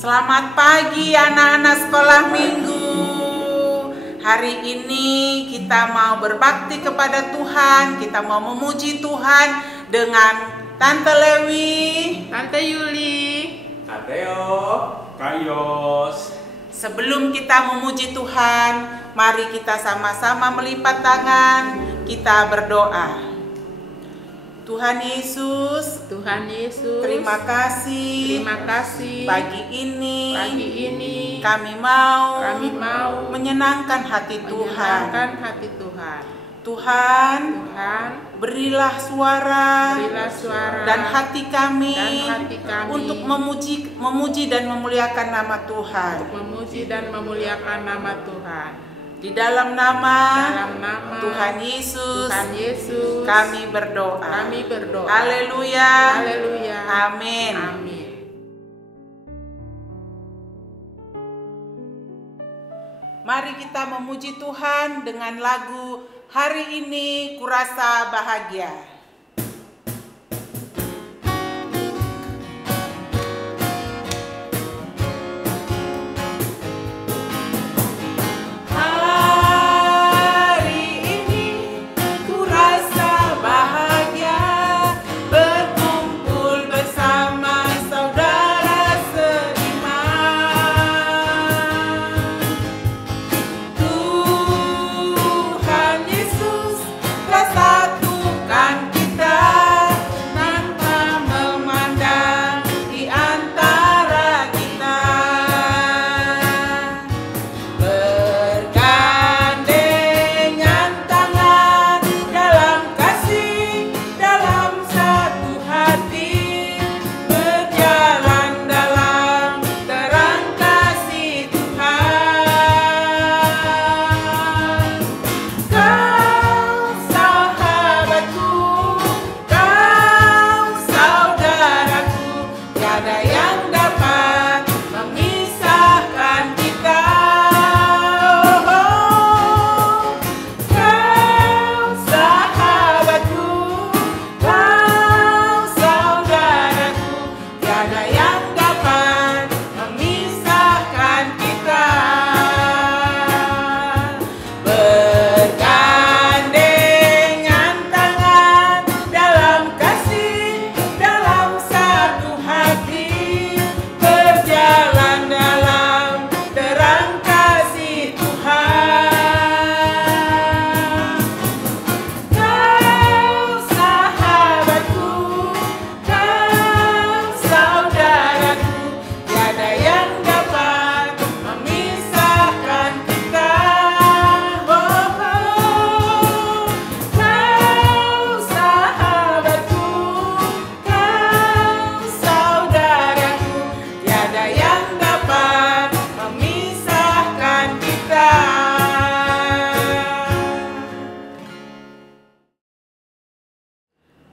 Selamat pagi anak-anak sekolah minggu. Hari ini kita mau berbakti kepada Tuhan. Kita mau memuji Tuhan dengan Tante Lewi, Tante Yuli, Kak Theo, Kak Yos. Sebelum kita memuji Tuhan, mari kita sama-sama melipat tangan. Kita berdoa. Tuhan Yesus, terima kasih pagi ini kami mau menyenangkan hati Tuhan. Tuhan, berilah suara dan hati kami untuk memuji dan memuliakan nama Tuhan. Di dalam nama Tuhan Yesus, kami berdoa. Haleluya. Amin. Mari kita memuji Tuhan dengan lagu Hari Ini Kurasa Bahagia.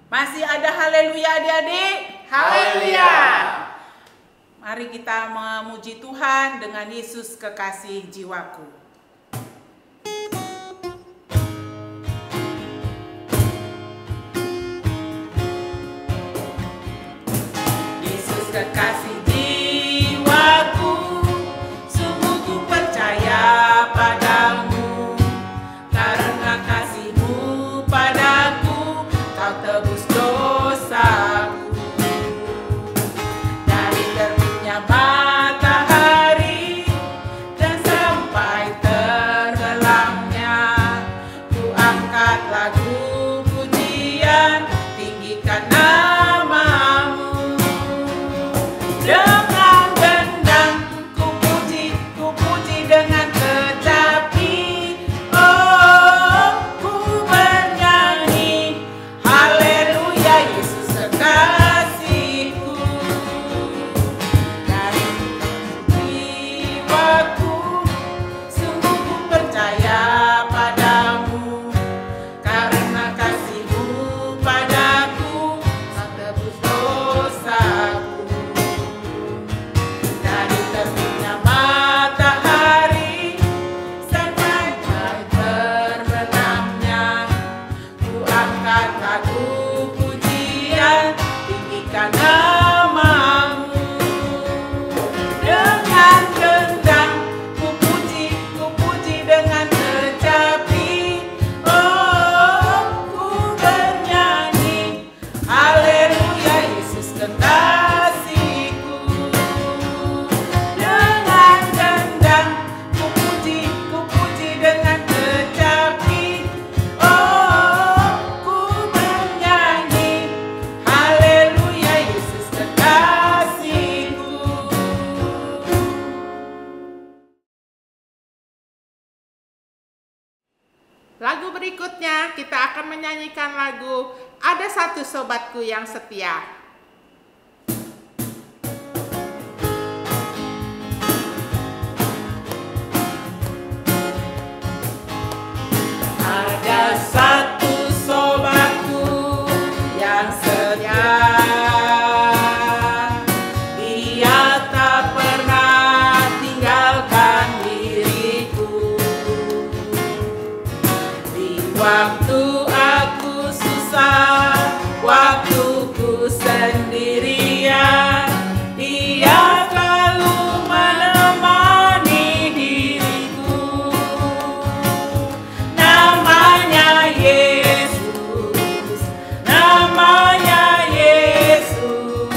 Masih ada haleluya adik-adik? Haleluya. Mari kita memuji Tuhan dengan Yesus kekasih jiwaku. Yesus kekasih jiwaku, sungguh ku percaya padamu. Karena kasih-Mu padaku, Kau tebus dosaku. Dari terbitnya matahari dan sampai tenggelamnya, ku angkat lagu pujian, tinggikan nama-Mu. berikutnya kita akan menyanyikan lagu Ada Satu Sobatku Yang Setia. Ada satu sobatku yang setia, dia tak pernah tinggalkan diriku. Di waktu aku susah, waktuku sendirian, dia selalu menemani diriku. Namanya Yesus, namanya Yesus,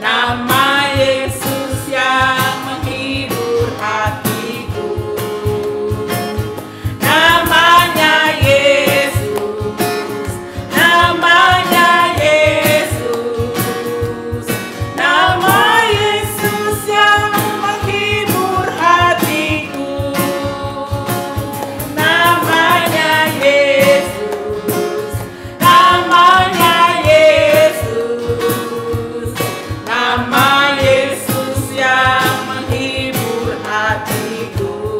nama Yesus yang menghibur hatiku. Namanya Yesus, namanya Yesus, nama Yesus yang menghibur hatiku. Namanya Yesus, namanya Yesus, nama Yesus yang menghibur hatiku.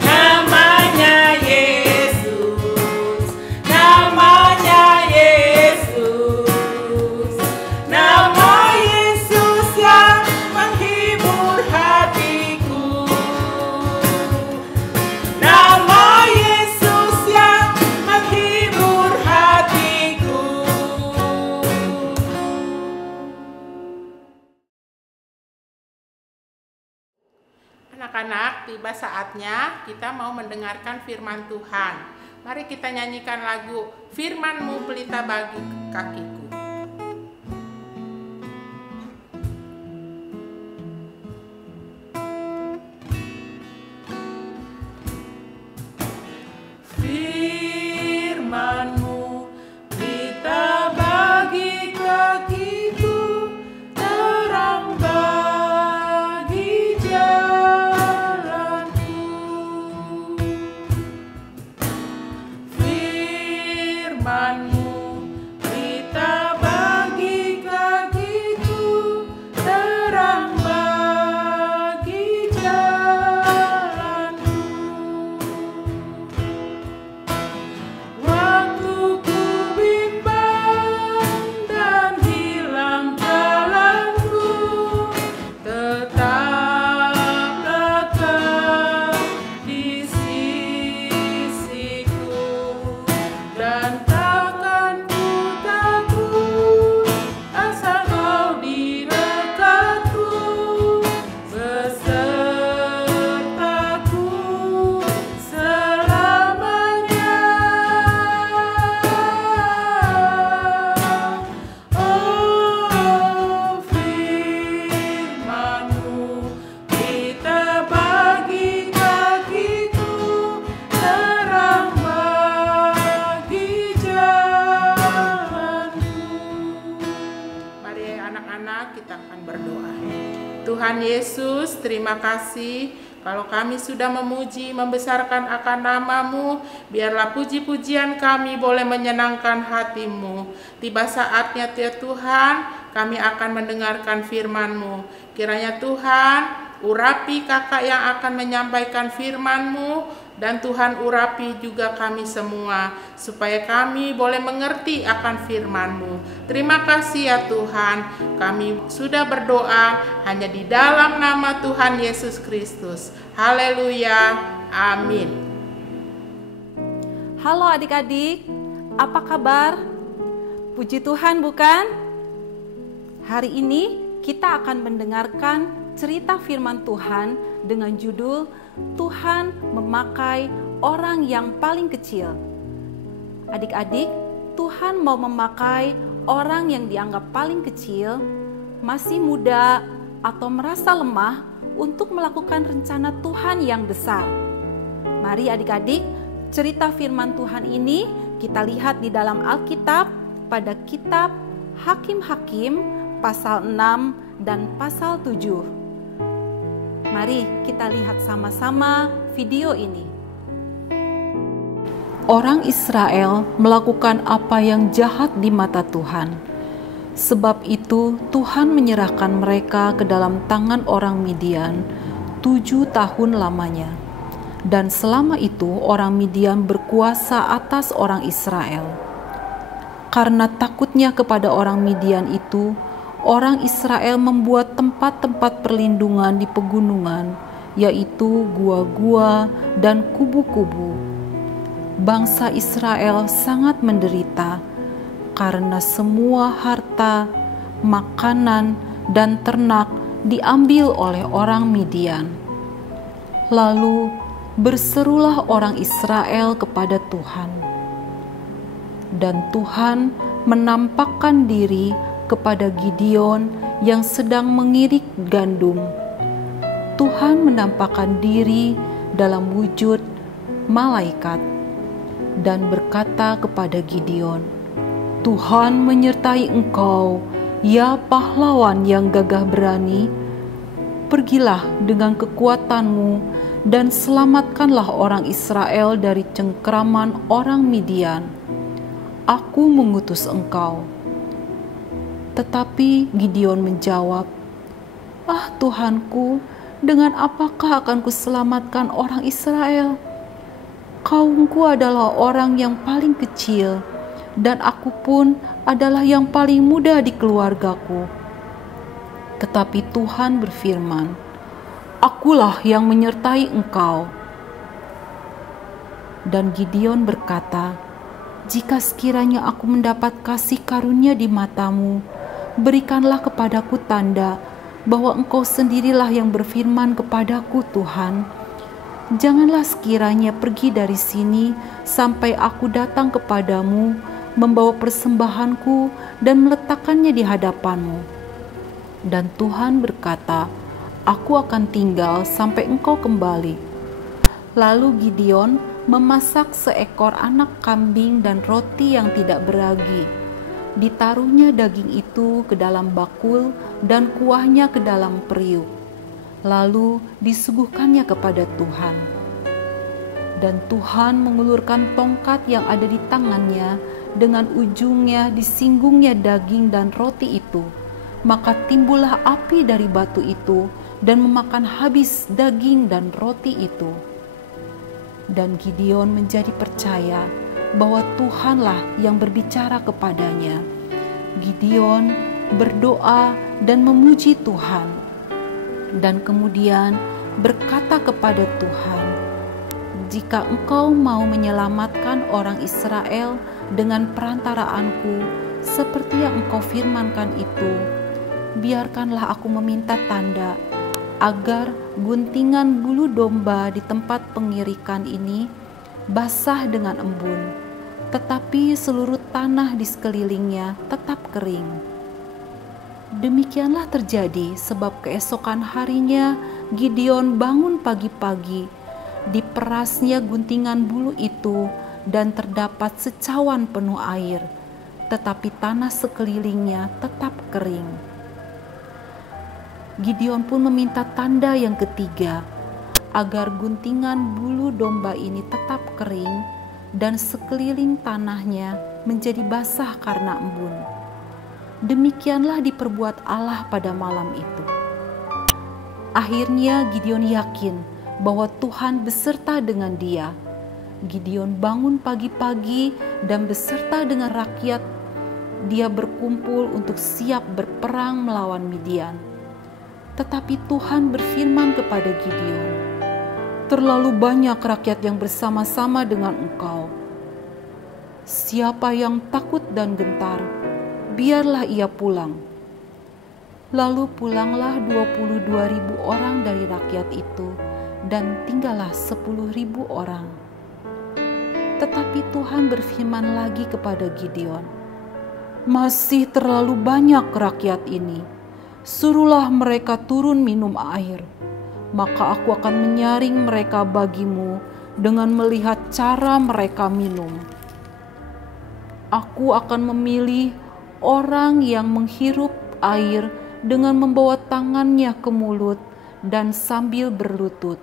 Namanya Yesus, namanya Yesus, nama Yesus yang menghibur hatiku. Nama Yesus yang menghibur hatiku. Anak-anak, tiba saatnya kita mau mendengarkan firman Tuhan. Mari kita nyanyikan lagu Firman-Mu Pelita Bagi Kakiku. Firman-Mu pelita bagi kakiku, terang bagi jalanku. Firman-Mu pelita bagi kakiku, terang bagi jalanku. Waktu ku bimbang dan hilang jalanku, tetap lekat di sisiku, dan takkan ku takut asal Kau di dekatku, besertaku selamanya. Oh, firman-Mu pelita bagi kakiku, terang bagi jalanku. Mari anak-anak kita akan berdoa. Tuhan Yesus, terima kasih kalau kami sudah memuji, membesarkan akan nama-Mu. Biarlah puji-pujian kami boleh menyenangkan hati-Mu. Tiba saatnya ya Tuhan, kami akan mendengarkan firman-Mu. Kiranya Tuhan, urapi kakak yang akan menyampaikan firman-Mu, dan Tuhan urapi juga kami semua, supaya kami boleh mengerti akan firman-Mu. Terima kasih ya Tuhan, kami sudah berdoa hanya di dalam nama Tuhan Yesus Kristus. Haleluya, amin. Halo adik-adik, apa kabar? Puji Tuhan bukan? Hari ini kita akan mendengarkan cerita firman Tuhan dengan judul Tuhan memakai orang yang paling kecil. Adik-adik, Tuhan mau memakai orang yang dianggap paling kecil, masih muda, atau merasa lemah untuk melakukan rencana Tuhan yang besar. Mari adik-adik, cerita firman Tuhan ini kita lihat di dalam Alkitab pada kitab Hakim-Hakim pasal 6 dan pasal 7. Mari kita lihat sama-sama video ini. orang Israel melakukan apa yang jahat di mata Tuhan. Sebab itu Tuhan menyerahkan mereka ke dalam tangan orang Midian 7 tahun lamanya. Dan selama itu orang Midian berkuasa atas orang Israel. Karena takutnya kepada orang Midian itu, orang Israel membuat tempat-tempat perlindungan di pegunungan, yaitu gua-gua dan kubu-kubu. Bangsa Israel sangat menderita karena semua harta, makanan, dan ternak diambil oleh orang Midian. Lalu berserulah orang Israel kepada Tuhan, dan Tuhan menampakkan diri kepada Gideon yang sedang mengirik gandum. Tuhan menampakkan diri dalam wujud malaikat dan berkata kepada Gideon, "Tuhan menyertai engkau, ya pahlawan yang gagah berani. Pergilah dengan kekuatanmu dan selamatkanlah orang Israel dari cengkraman orang Midian. Aku mengutus engkau." Tetapi Gideon menjawab, "Ah Tuhanku, dengan apakah akan kuselamatkan orang Israel? Kaumku adalah orang yang paling kecil, dan aku pun adalah yang paling muda di keluargaku." Tetapi Tuhan berfirman, "Akulah yang menyertai engkau." Dan Gideon berkata, "Jika sekiranya aku mendapat kasih karunia di matamu, berikanlah kepadaku tanda bahwa engkau sendirilah yang berfirman kepadaku, Tuhan. Janganlah sekiranya pergi dari sini sampai aku datang kepadamu, membawa persembahanku dan meletakkannya di hadapanmu." Dan Tuhan berkata, "Aku akan tinggal sampai engkau kembali." Lalu Gideon memasak seekor anak kambing dan roti yang tidak beragi. Ditaruhnya daging itu ke dalam bakul dan kuahnya ke dalam periuk. Lalu disuguhkannya kepada Tuhan. Dan Tuhan mengulurkan tongkat yang ada di tangannya, dengan ujungnya disinggungnya daging dan roti itu. Maka timbullah api dari batu itu dan memakan habis daging dan roti itu. Dan Gideon menjadi percaya bahwa Tuhanlah yang berbicara kepadanya. Gideon berdoa dan memuji Tuhan, dan kemudian berkata kepada Tuhan, "Jika engkau mau menyelamatkan orang Israel dengan perantaraanku, seperti yang engkau firmankan itu, biarkanlah aku meminta tanda, agar guntingan bulu domba di tempat pengirikan ini basah dengan embun, tetapi seluruh tanah di sekelilingnya tetap kering." Demikianlah terjadi, sebab keesokan harinya Gideon bangun pagi-pagi, diperasnya guntingan bulu itu dan terdapat secawan penuh air, tetapi tanah sekelilingnya tetap kering. Gideon pun meminta tanda yang ketiga, agar guntingan bulu domba ini tetap kering dan sekeliling tanahnya menjadi basah karena embun. Demikianlah diperbuat Allah pada malam itu. Akhirnya Gideon yakin bahwa Tuhan beserta dengan dia. Gideon bangun pagi-pagi dan beserta dengan rakyat dia berkumpul untuk siap berperang melawan Midian. Tetapi Tuhan berfirman kepada Gideon, "Terlalu banyak rakyat yang bersama-sama dengan engkau. Siapa yang takut dan gentar, biarlah ia pulang." Lalu pulanglah 22.000 orang dari rakyat itu, dan tinggallah 10.000 orang. Tetapi Tuhan berfirman lagi kepada Gideon, "Masih terlalu banyak rakyat ini. Suruhlah mereka turun minum air, maka aku akan menyaring mereka bagimu dengan melihat cara mereka minum. Aku akan memilih orang yang menghirup air dengan membawa tangannya ke mulut dan sambil berlutut.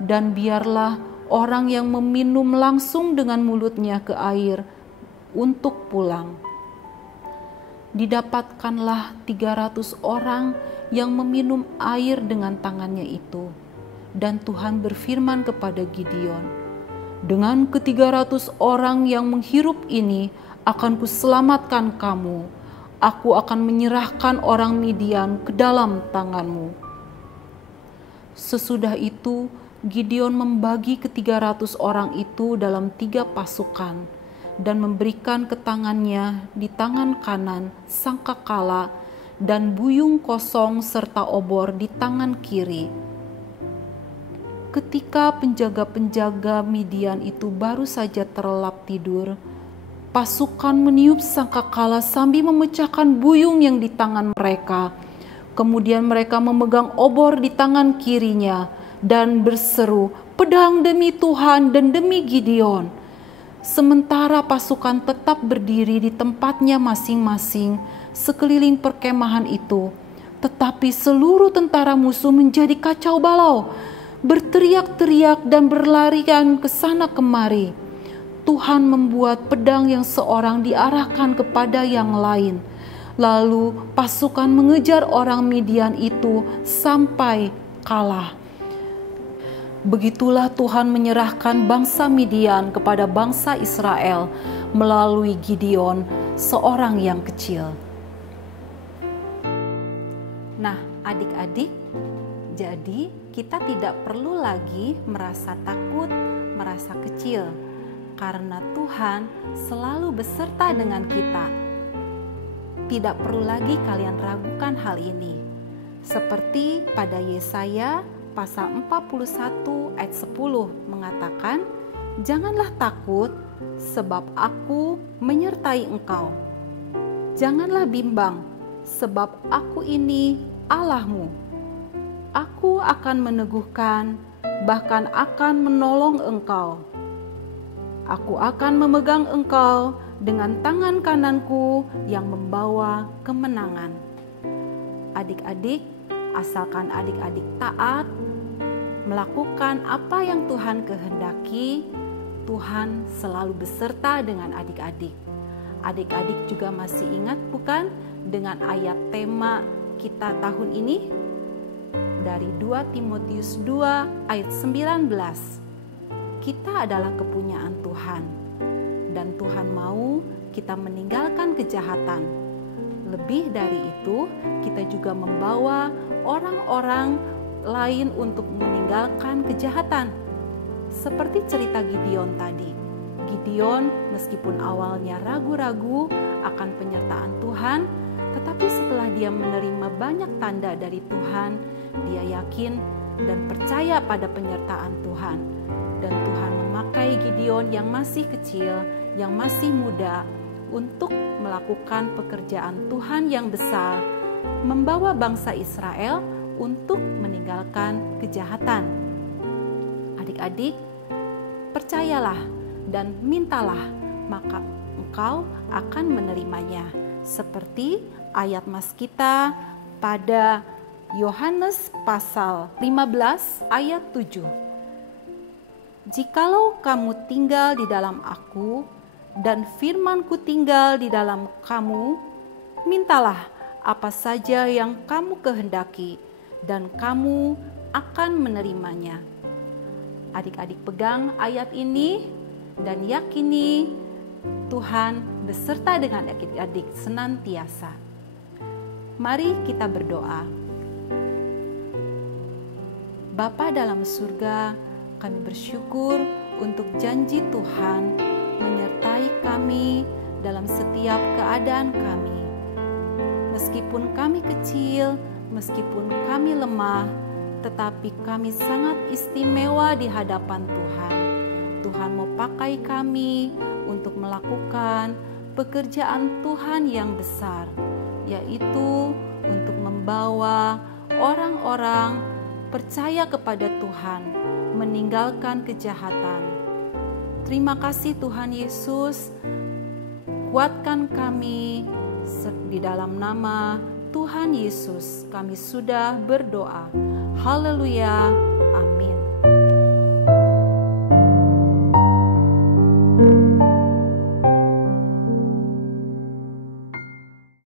Dan biarlah orang yang meminum langsung dengan mulutnya ke air untuk pulang. Didapatkanlah 300 orang yang meminum air dengan tangannya itu. Dan Tuhan berfirman kepada Gideon, dengan ke-300 orang yang menghirup ini akan kuselamatkan kamu. Aku akan menyerahkan orang Midian ke dalam tanganmu. Sesudah itu Gideon membagi ke-300 orang itu dalam 3 pasukan dan memberikan ke tangannya di tangan kanan sangkakala dan buyung kosong serta obor di tangan kiri. Ketika penjaga-penjaga Midian itu baru saja terlelap tidur, pasukan meniup sangkakala sambil memecahkan buyung yang di tangan mereka. Kemudian mereka memegang obor di tangan kirinya dan berseru, "Pedang demi Tuhan dan demi Gideon." Sementara pasukan tetap berdiri di tempatnya masing-masing sekeliling perkemahan itu, tetapi seluruh tentara musuh menjadi kacau balau, berteriak-teriak dan berlarian ke sana kemari. Tuhan membuat pedang yang seorang diarahkan kepada yang lain. Lalu pasukan mengejar orang Midian itu sampai kalah. Begitulah Tuhan menyerahkan bangsa Midian kepada bangsa Israel melalui Gideon, seorang yang kecil. Nah, adik-adik, jadi kita tidak perlu lagi merasa takut, merasa kecil, karena Tuhan selalu beserta dengan kita. Tidak perlu lagi kalian ragukan hal ini. Seperti pada Yesaya pasal 41 ayat 10 mengatakan, "Janganlah takut, sebab aku menyertai engkau. Janganlah bimbang, sebab aku ini Allahmu. Aku akan meneguhkan, bahkan akan menolong engkau. Aku akan memegang engkau dengan tangan kananku yang membawa kemenangan." Adik-adik, asalkan adik-adik taat, melakukan apa yang Tuhan kehendaki, Tuhan selalu beserta dengan adik-adik. Adik-adik juga masih ingat bukan dengan ayat tema kita tahun ini? Dari 2 Timotius 2 ayat 19. Kita adalah kepunyaan Tuhan, dan Tuhan mau kita meninggalkan kejahatan. Lebih dari itu, kita juga membawa orang-orang lain untuk meninggalkan kejahatan. Seperti cerita Gideon tadi. Gideon meskipun awalnya ragu-ragu akan penyertaan Tuhan, tetapi setelah dia menerima banyak tanda dari Tuhan, dia yakin dan percaya pada penyertaan Tuhan. Dan Tuhan memakai Gideon yang masih kecil, yang masih muda, untuk melakukan pekerjaan Tuhan yang besar, membawa bangsa Israel untuk meninggalkan kejahatan. Adik-adik, percayalah dan mintalah, maka engkau akan menerimanya. Seperti ayat mas kita pada Yohanes pasal 15 ayat 7. "Jikalau kamu tinggal di dalam aku, dan firman-Ku tinggal di dalam kamu, mintalah apa saja yang kamu kehendaki, dan kamu akan menerimanya." Adik-adik pegang ayat ini dan yakini Tuhan beserta dengan adik-adik senantiasa. Mari kita berdoa. Bapa dalam surga, kami bersyukur untuk janji Tuhan menyertai kami dalam setiap keadaan kami. Meskipun kami kecil, meskipun kami lemah, tetapi kami sangat istimewa di hadapan Tuhan. Tuhan mau pakai kami untuk melakukan pekerjaan Tuhan yang besar, yaitu untuk membawa orang-orang percaya kepada Tuhan, meninggalkan kejahatan. Terima kasih Tuhan Yesus, kuatkan kami di dalam nama Tuhan Yesus. Kami sudah berdoa. Haleluya, amin.